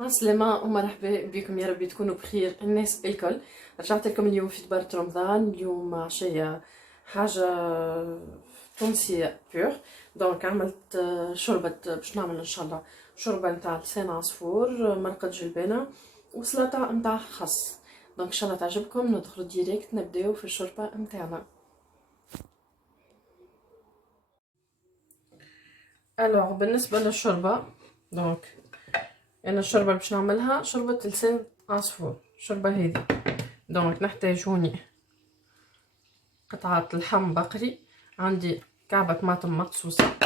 عسلامة ومرحبا بكم، يا رب تكونوا بخير الناس الكل. رجعت لكم اليوم في دبارة رمضان. اليوم عشية حاجة تونسية بيور. دونك عملت شوربة، باش نعمل ان شاء الله شوربة نتاع لسان عصفور، مرقة جلبانة وسلطة نتاع خس. دونك ان شاء الله تعجبكم. ندخلوا ديريكت نبداو في الشوربة نتاعنا. الوغ بالنسبة للشوربة، دونك انا الشوربه اللي باش نعملها شوربه لسان عصفور. الشوربه هذه دونك نحتاج هوني قطعه لحم بقري، عندي كعبه طماطم مقصوصه،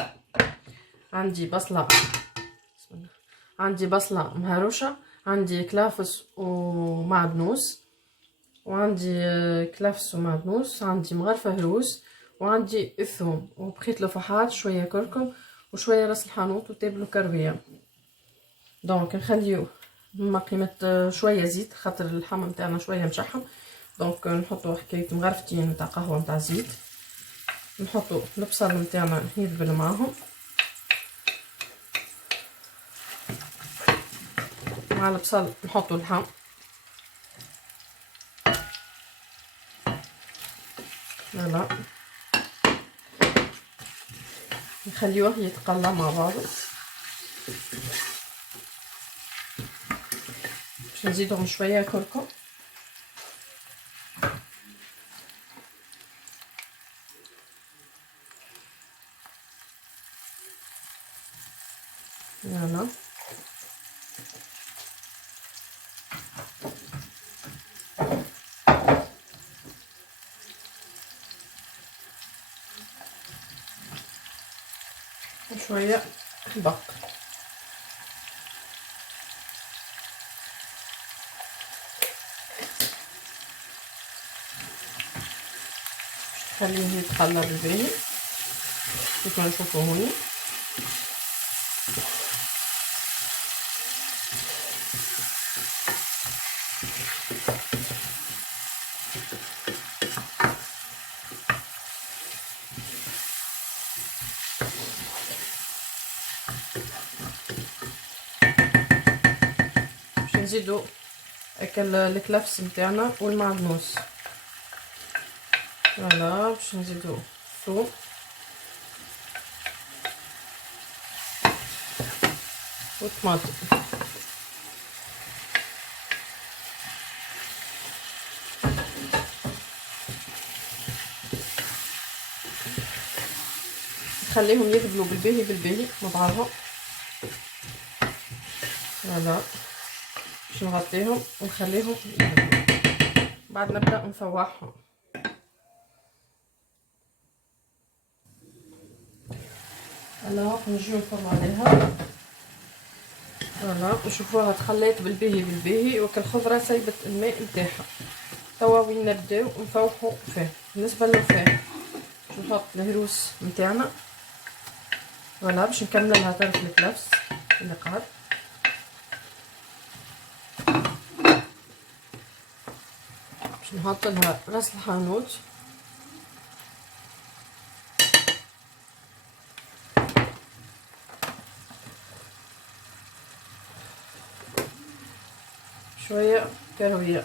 عندي بصله، بسم الله، عندي بصله مهروشه، عندي كلافس ومعدنوس، وعندي كلافس ومعدنوس، عندي مغرفه هروس، وعندي الثوم وبخيت لفحات، شويه كركم وشويه راس الحانوت وتابل وكرويه. دونك نخليو ما قيمه شويه زيت خاطر اللحم نتاعنا شويه مشحم. دونك نحطو حكايه مغرفتين نتاع قهوه نتاع زيت، نحطو البصل نتاعنا يذبل معاهم، مع البصل نحطو اللحم، فوالا نخليوه يتقلى مع بعضه. باش نزيدهم شويه كركم، فوالا وشويه بق. خليه يتقلى بالباهي كيف ما نشوفو هوني. باش نزيدو الكلفس نتاعنا والمعدنوس، فوالا باش نزيدو الثوم والطماطم. نخليهم يذبلوا بالباهي بالباهي مع بعضهم، فوالا باش نغطيهم ونخليهم يذبلوا. بعد نبدا نفوحهم. هلا نجيو نفرموا عليها، فوالا نشوفوها تخلات بالباهي بالباهي وكل خضره سيبت الماء نتاعها. توا وين نبداو نفوحوا فيه. بالنسبه للفاه باش نحط الهروس نتاعنا، فوالا باش نكمل لها طرف الكلفس اللي قعد، باش نحط لها راس الحانوت، شويه كرويه،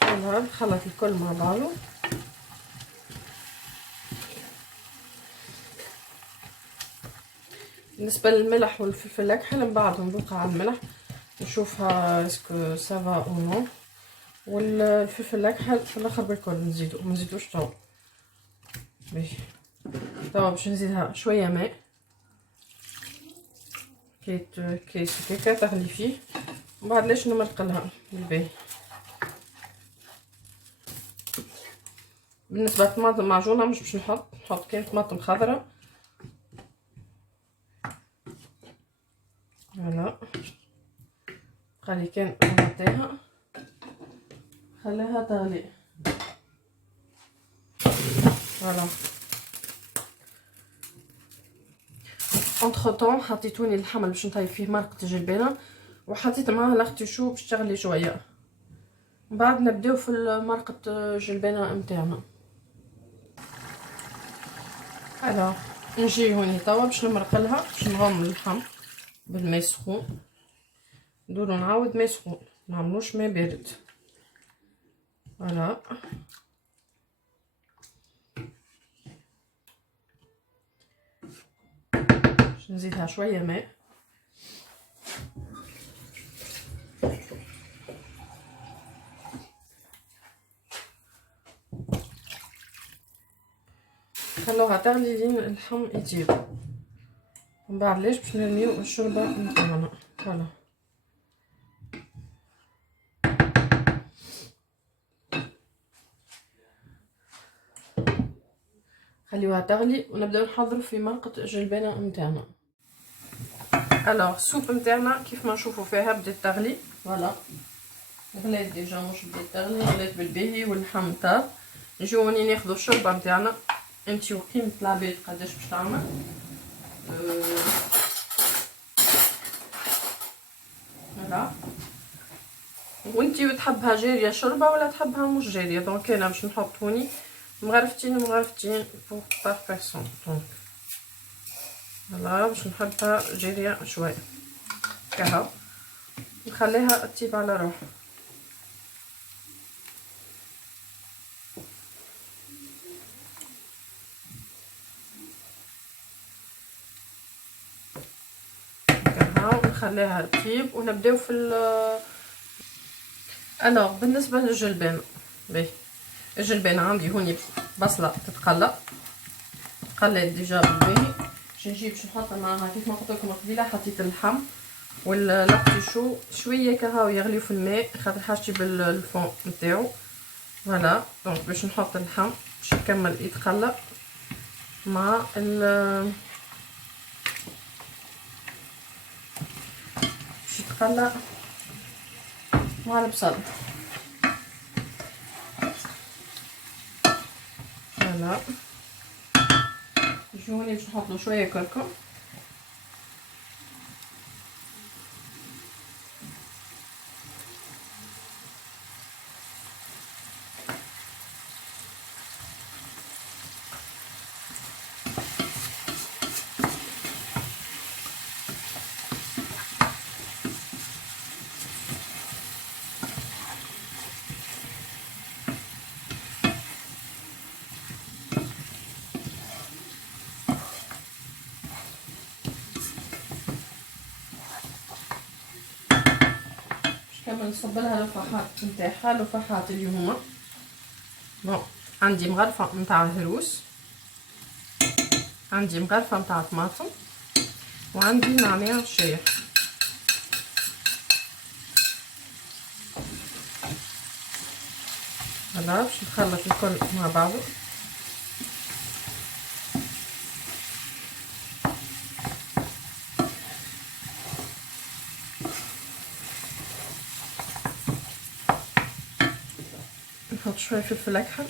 فوالا نخلط الكل مع بعضه. بالنسبه للملح والفلفل الاكحل من بعد نذوقها على الملح نشوفها اسكو سافا او نو، والفلفل الاكحل في الاخر بالكل نزيدو، ما نزيدوش توا. باهي توا باش نزيدها شويه ماء، كيس هكاكا تغلي فيه، ومن بعد ليش نمرقلها بالباهي. بالنسبه للطماطم معجونه مش باش نحط كاين طماطم خضراء، فوالا خلي كان نغطيها خليها تغلي، فوالا. انتر طون حطيتوني الحمل باش نطيب فيه مرقه الجلبانه، وحطيت معاه لاختيشو باش تغلي شويه. من بعد نبداو في مرقة الجلبانة نتاعنا. الوغ نجي هوني توا باش نمرقلها، باش نغم اللحم بالماء سخون. ندورو نعاود ماء سخون، منعملوش ماء بارد. فوالا باش نزيدها شويه ماء. خلوها تغلي لين اللحم يطيب. من بعد ليش باش نرميو الشوربه نتاعنا. فوالا خليوها تغلي ونبداو نحضروا في مرقه الجلبانه نتاعنا. الوغ السوب نتاعنا كيف ما نشوفوا فيها بدات تغلي. فوالا غلات ديجا، مش بدات تغلي، غلات بالباهي واللحم طاب. نجيو هوني ناخذوا الشوربه نتاعنا. انتي وقيمه العباد قداش باش تعمل. فوالا وانتي تحبها جاريه شوربه ولا تحبها مش جاريه. دونك انا باش نحط هوني مغرفتين بور بار بيرسون. دونك فوالا باش نحطها جاريه شويه كهو، نخليها تطيب على روحها. نخليها تطيب ونبداو في الوغ بالنسبه للجلبانه. باهي الجلبانه عندي هوني بصله تتقلى، تقلات ديجا بالباهي. باش نجيب باش نحط معاها كيف ما قلت لكم قبيله، حطيت اللحم واللابتيشو شويه كهو يغليو في الماء خاطر حاجتي بالفون نتاعو. فوالا دونك باش نحط اللحم باش يكمل يتقلى مع باش يتقلى مع البصل. فوالا جوني باش نحط له شويه كركم. كمل نصب لها الفحات نتاعها. الفحات اللي هما بون عندي مغرفه نتاع هروس، عندي مغرفه نتاع طماطم، وعندي نعناع شايح. هلا باش نخلط الكل مع بعضه. نحط شويه فلفل اكحل،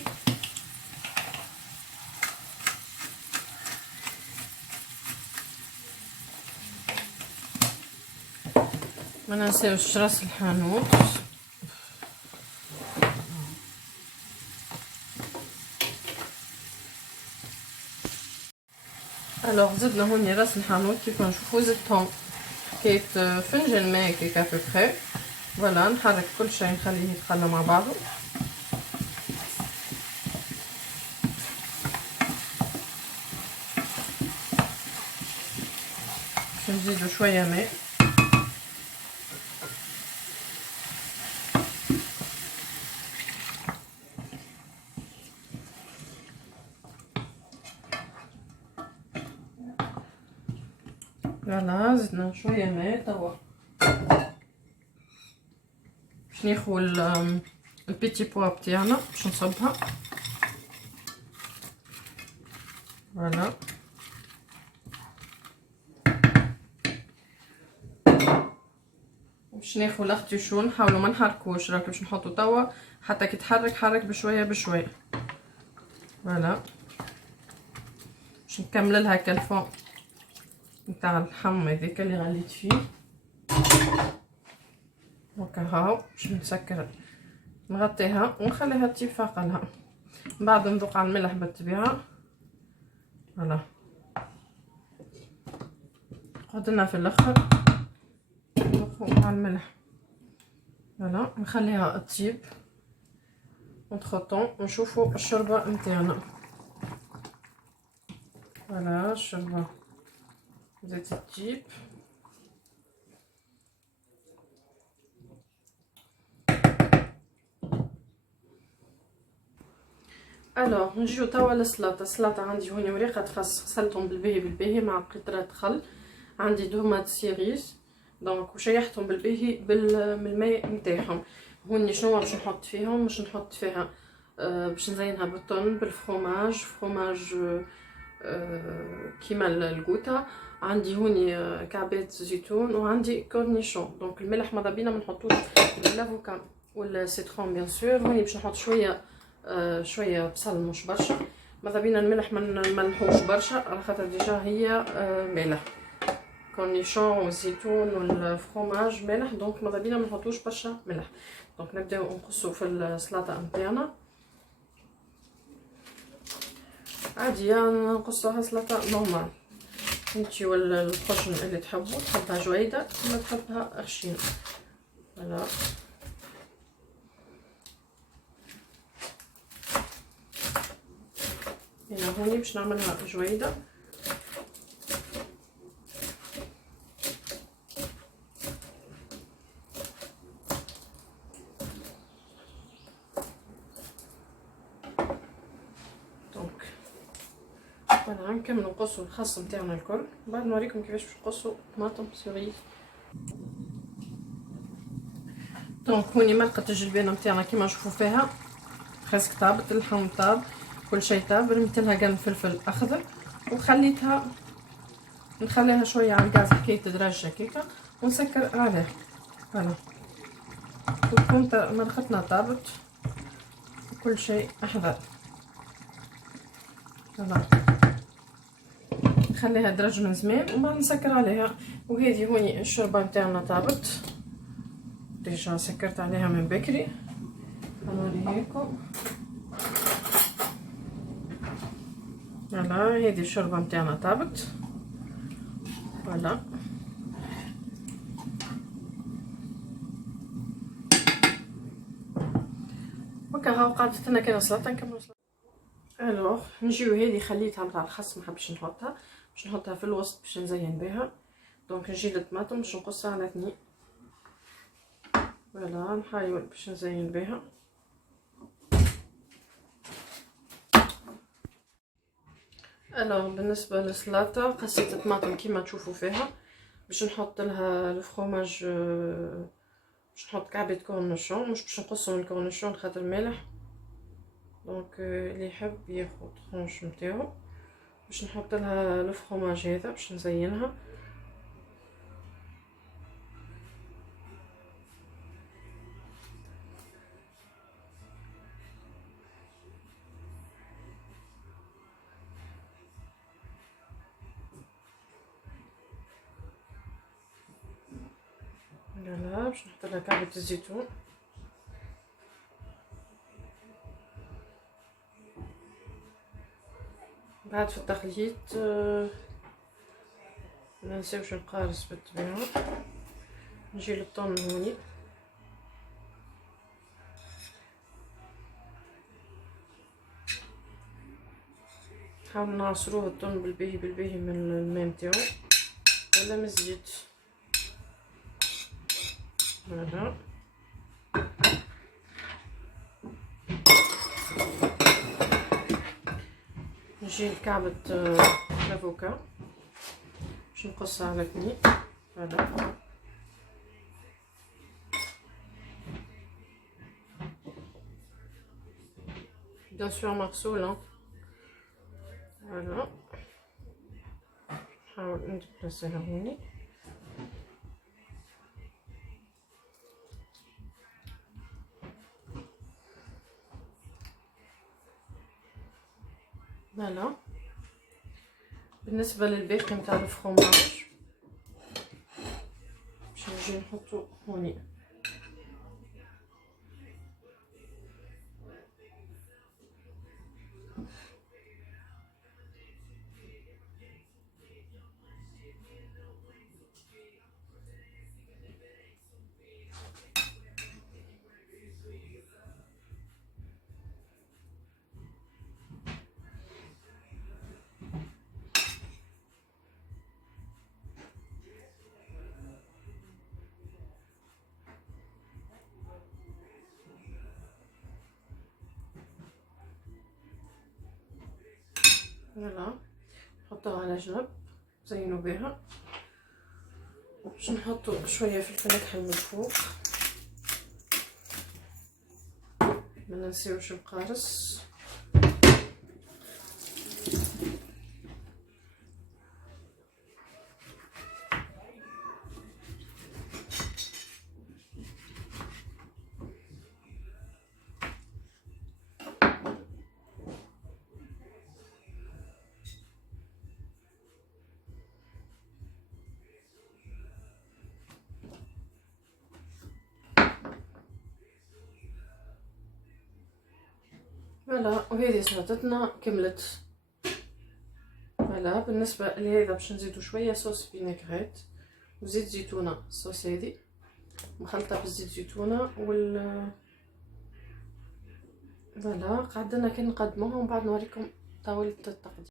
ما ننساوش راس الحانوت. الوغ زدنا هوني راس الحانوت كيف ما نشوفوا، زدتهم حكايه فنجان ماء كيك ابوبخي. فوالا نحرك كل شيء نخليه يتخلى مع بعضه. باش نزيدو شويه ماء. فوالا زدنا شويه ماء توا باش ناخذ البيتي بوا بتاعنا باش نصبها. فوالا باش ناخذ لاختيشو نحاولوا ما نحركوش، راك باش نحطو توا حتى كي تحرك حرك بشويه بشويه. فوالا باش نكمل لها كالفون نتاع اللحم هذاك اللي غليت فيه. هكا هاو باش نسكر نغطيها ونخليها تطيب فاقلها. من بعد نذوق على الملح بالطبيعه. فوالا قعدنا في الاخر نذوقوا على الملح. فوالا نخليها تطيب ونتخطون ونشوفوا الشوربه نتاعنا. فوالا الشوربه بدات تطيب. الوغ نجيو توا للسلطه. السلطه عندي هوني وريقه خس غسلتهم بالباهي مع قطره خل. عندي دومات سيريز دونك وشيحتهم بالباهي من الماء نتاعهم. هوني شنو باش نحط فيهم؟ باش نحط فيها باش نزينها بالطن بالفرomage فرomage كيما الجوتا. عندي هوني كعبات زيتون وعندي كورنيشون. دونك الملح ماذا بينا ما نحطوش الافوكا والسيترون بيان سور. هوني باش نحط شويه بصل مش برشا. ماذا بينا الملح ما نلحوش برشا على خاطر ديجا هي مالح. كورنيشون والزيتون والفرomage مالح دونك ماذا بينا ما نحطوش برشا ملح. دونك نبداو نقصو في السلطه نتاعنا عادي. نقصوها سلطه نورمال. انتي والخشن اللي تحبها جويده ولا تحبها خشينه. فوالا هنا هوني باش نعملها جويده. دونك فوالا نكملو نقصو الخس نتاعنا الكل. بعد نوريكم كيفاش باش نقصو طماطم سوريز. دونك هوني ملقة الجلبانه نتاعنا كيما نشوفو فيها خاسك طابت، اللحم طاب، كل شيء طاب. رميتلها قرن فلفل اخضر وخليتها نخليها شويه على الغاز حكايه تدرج هكاكا ونسكر عليها. فوالا وتكون ملقتنا طابت وكل شيء احضر. فوالا نخليها درج من زمان وما نسكر عليها. وهذه هوني الشوربه نتاعنا طابت ديجا سكرت عليها من بكري. نوريكم. فوالا هذه الشوربه نتاعنا طابت. فوالا وكا هاو قعدت لنا كان سلطه نكملوا سلطه. الوغ نجيو هذه خليتها نتاع الخس ما حبش نحطها باش نحطها في الوسط باش نزين بها. دونك نجي الطماطم باش نقصها على 2. فوالا نحاول باش نزين بها. الوغ بالنسبه للسلطه قصيت الطماطم كيما تشوفوا فيها باش نحط لها الفرomage. باش نحط كعبه كورنيشون مش باش نقصهم الكورنيشون خاطر مالح. دونك اللي يحب ياخذ طرونش نتاعو باش نحط لها الفرomage هذا باش نزينها. فوالا باش نحط لها كعبه الزيتون. بعد في التخليط ما نساوش نقارص بالطبيعه. نجي للطن هوني نحاول نعصروه الطن بالباهي من الماء نتاعو ولا من الزيت. فوالا نجي لكعبة الافوكا باش نقصها على 2. فوالا بيان سور مغسولة. فوالا نحاول ندبلسيها هوني. فوالا بالنسبه للباقي نتاع الفرomage باش نجي نحطو هوني. فوالا نحطوها على جنب زينوا بها. باش نحطو شويه فلفل اكحل من الفوق، ما ننسيوش القارص. فوالا وهذه سلطتنا كملت. فوالا بالنسبه لهذا باش نزيدو شويه صوص فينيغريت وزيت زيتونه. الصوص هذه مخلطه بالزيت زيتونه فوالا قعدنا كي نقدموها ومن بعد نوريكم طاولة التقديم.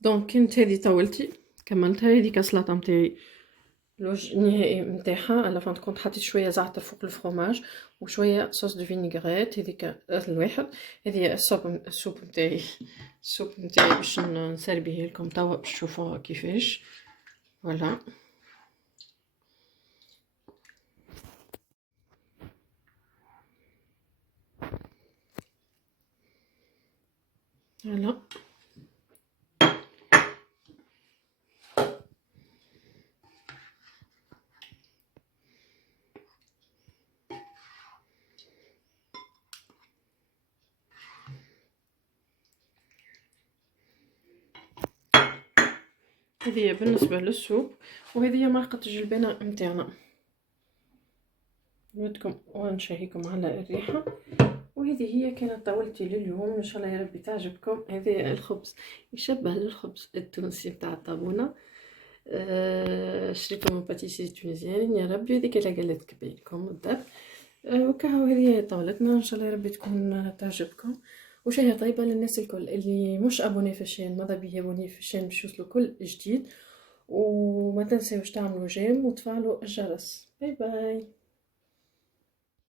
دونك كنت هذه طاولتي كملتها. هذيك السلطه نتاعي الوجه النهائي نتاعها على فان كنت حطيت شويه زعتر فوق الفرomاج وشويه صوص دو فينيغريت. هذيك الواحد. هذه السوب نتاعي باش نسربيه لكم توا باش تشوفوها كيفاش. فوالا فوالا هذه بالنسبه للسوب. وهذه مرقه الجلبانه نتاعنا. نودكم ونشهيكم على الريحه. وهذه هي كانت طاولتي لليوم، ان شاء الله يا ربي تعجبكم. هذا الخبز يشبه للخبز التونسي بتاع الطابونه. شريته من باتيسي تونسيان يا ربي. هذيك اللي قالت بينكم بالضبط. وكهو هذه طاولتنا، ان شاء الله يا ربي تكون تعجبكم. وشهية طيبة للناس الكل اللي مش ابوني في الشين، ماذا بيه يابوني في الشين باش يوصلوا كل جديد. وما تنسيوش تعملوا جيم وتفعلوا الجرس. باي باي.